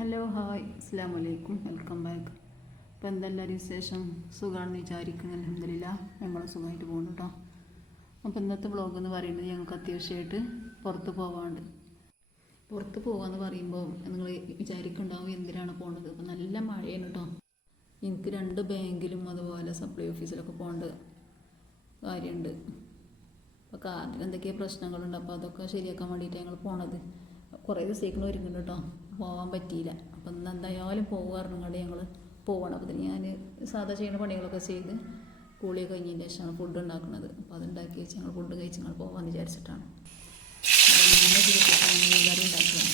Hello hi അസ്സലാമു അലൈക്കും welcome back. അപ്പോൾ എന്തെല്ലാവരും വിശേഷം? സുഖമാണെന്ന് വിചാരിക്കുന്നു. അൽഹംദുലില്ലാ ഞങ്ങൾ സുഖമായിട്ട് പോകുന്നു കേട്ടോ. അപ്പോൾ ഇന്നത്തെ വ്ളോഗ് എന്ന് പറയുന്നത് ഞങ്ങൾക്ക് അത്യാവശ്യമായിട്ട് പുറത്ത് പോകാമെന്ന് പറയുമ്പോൾ നിങ്ങൾ വിചാരിക്കുന്നുണ്ടാവും എന്തിനാണ് പോണത്. അപ്പോൾ നല്ല മഴയാണ് കേട്ടോ. എനിക്ക് 2 ബാങ്കിലും അതുപോലെ സപ്ലൈ ഓഫീസിലൊക്കെ പോകേണ്ട കാര്യമുണ്ട്. അപ്പോൾ കാറിന് എന്തൊക്കെയോ പ്രശ്നങ്ങളുണ്ട്. അപ്പോൾ അതൊക്കെ ശരിയാക്കാൻ വേണ്ടിയിട്ട് ഞങ്ങൾ പോണത്. കുറേ ദിവസത്തേക്ക് ഒരുങ്ങുന്നുണ്ട് കേട്ടോ. പോകാൻ പറ്റിയില്ല. അപ്പം ഇന്ന് എന്തായാലും പോകാറുണ്ട് ഞങ്ങൾ പോകണം. അപ്പോൾ ഞാൻ സാധാ ചെയ്യുന്ന പണികളൊക്കെ ചെയ്ത് കൂളിയൊക്കെ കഴിഞ്ഞതിന് ശേഷമാണ് ഫുഡ് ഉണ്ടാക്കുന്നത്. അപ്പോൾ അതുണ്ടാക്കി വെച്ച് ഞങ്ങൾ ഫുഡ് കഴിച്ച് ഞങ്ങൾ പോകാമെന്ന് വിചാരിച്ചിട്ടാണ് കറി ഉണ്ടാക്കുകയാണ്.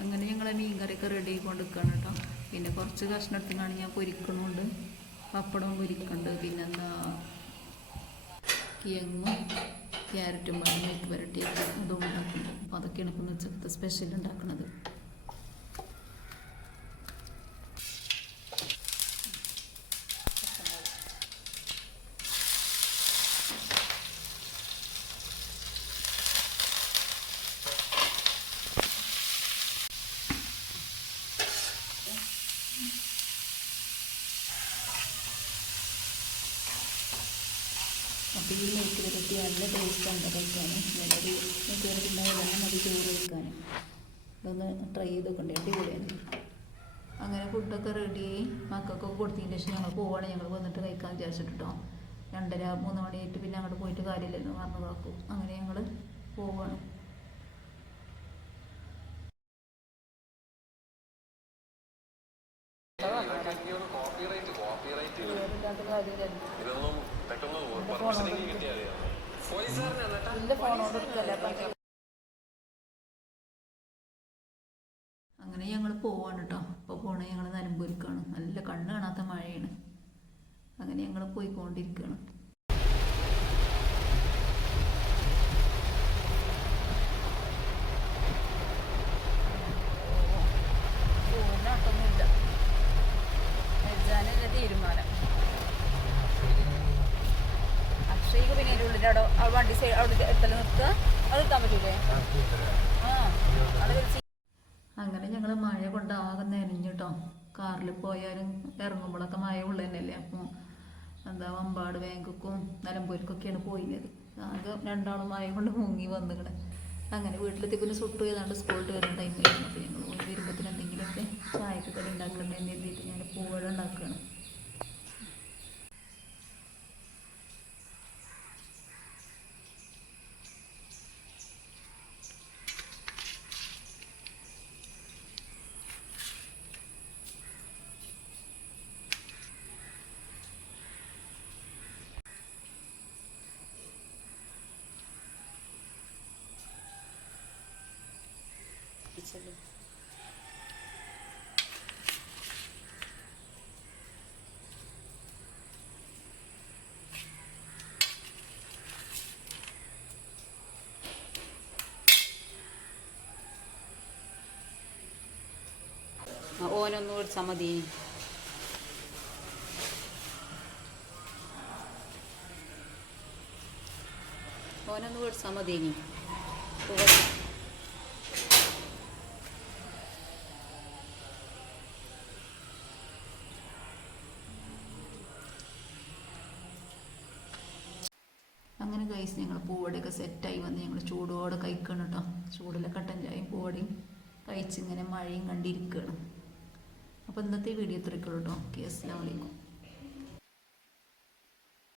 അങ്ങനെ ഞങ്ങൾ മീൻ കറിയൊക്കെ റെഡി ആയിക്കൊണ്ട് നിൽക്കുകയാണ് കേട്ടോ. പിന്നെ കുറച്ച് കഷ്ണം എടുത്തുകൊണ്ടാണ് ഞാൻ പൊരിക്കണമുണ്ട്. പപ്പടവും പൊരിക്കുന്നുണ്ട്. പിന്നെന്താ കിഴങ്ങും ക്യാരറ്റും മെഴുക്ക് പുരട്ടിയൊക്കെ അതും ഉണ്ടാക്കുന്നുണ്ട്. അപ്പോൾ അതൊക്കെയാണ് ഇപ്പം ഉച്ചക്കത്തെ സ്പെഷ്യൽ ഉണ്ടാക്കുന്നത്. അപ്പോൾ ഈ മെഴുക്ക് പുരട്ടി നല്ല ടേസ്റ്റാണ് കഴിക്കാൻ. നല്ലൊരു മെഴുക്ക് പുരട്ടി ഉണ്ടായാൽ തന്നെ മതി ചോറ് കഴിക്കാൻ. ഇതൊന്ന് ട്രൈ ചെയ്തൊക്കെ ഉണ്ട്, അടിപൊളിയാണ്. അങ്ങനെ ഫുഡൊക്കെ റെഡിയായി മക്കൾക്കൊക്കെ കൊടുത്തതിന് ശേഷം ഞങ്ങൾ പോവുകയാണ്. ഞങ്ങൾ വന്നിട്ട് കഴിക്കാൻ വിചാരിച്ചിട്ടോ. 2:30-3 മണിയായിട്ട് പിന്നെ അങ്ങോട്ട് പോയിട്ട് കാര്യമില്ലല്ലോ പറഞ്ഞതാക്കും. അങ്ങനെ ഞങ്ങൾ പോവുകയാണ്. അങ്ങനെ ഞങ്ങൾ പോവാണ് കേട്ടോ. അപ്പോൾ പോണേ ഞങ്ങൾ നിലമ്പൂർക്കാണ്. നല്ല കണ്ണ് കാണാത്ത മഴയാണ്. അങ്ങനെ ഞങ്ങൾ പോയിക്കൊണ്ടിരിക്കുകയാണ്. തീരുമാനം അക്ഷയ്ക്ക് പിന്നെ അതിൻ്റെ ഉള്ളിൽ അവിടെ വണ്ടി അവിടെ എത്തല നിർത്തുക. അത് എത്താൻ പറ്റൂലേ? അങ്ങനെ ഞങ്ങൾ മഴ കൊണ്ട് ആകെ നനഞ്ഞിട്ടോ. കാറിൽ പോയാലും ഇറങ്ങുമ്പോഴൊക്കെ മഴ ഉള്ള തന്നെയല്ലേ. അപ്പോൾ എന്താ വമ്പാട് ബാങ്കുക്കും നിലമ്പൂർക്കൊക്കെയാണ് പോയിരുന്നത്. ആകെ 2 മഴ കൊണ്ട് മുങ്ങി വന്നിക്കണേ. അങ്ങനെ വീട്ടിലെത്തി പിന്നെ സുട്ട് ചെയ്താണ്ട് സ്കൂളിൽ വരുന്ന ടൈമിലായിരുന്നു. അപ്പോൾ ഞങ്ങൾ പോയി വരുമ്പോഴത്തേന് എന്തെങ്കിലുമൊക്കെ ചായക്ക് കടി ഉണ്ടാക്കണമെന്ന് എഴുതിയിട്ട് ഞാൻ പൂവട ഉണ്ടാക്കുകയാണ്. ഓനൊന്നും മേടിച്ചാൽ മതി. ഓനൊന്ന് മേടിച്ചാൽ മതി. ഇനി അങ്ങനെ കഴിച്ച് ഞങ്ങൾ പൂവടയൊക്കെ സെറ്റായി വന്ന് ഞങ്ങൾ ചൂടോടെ കഴിക്കണം കേട്ടോ. ചൂടിലെ കട്ടൻ ചായയും പൂവടയും കഴിച്ചിങ്ങനെ മഴയും കണ്ടിരിക്കുകയാണ്. അപ്പോൾ ഇന്നത്തെ വീഡിയോ ഇത്രയൊക്കെ ഉള്ളൂ കേട്ടോ. ഓക്കെ, അസ്സലാമു അലൈക്കും.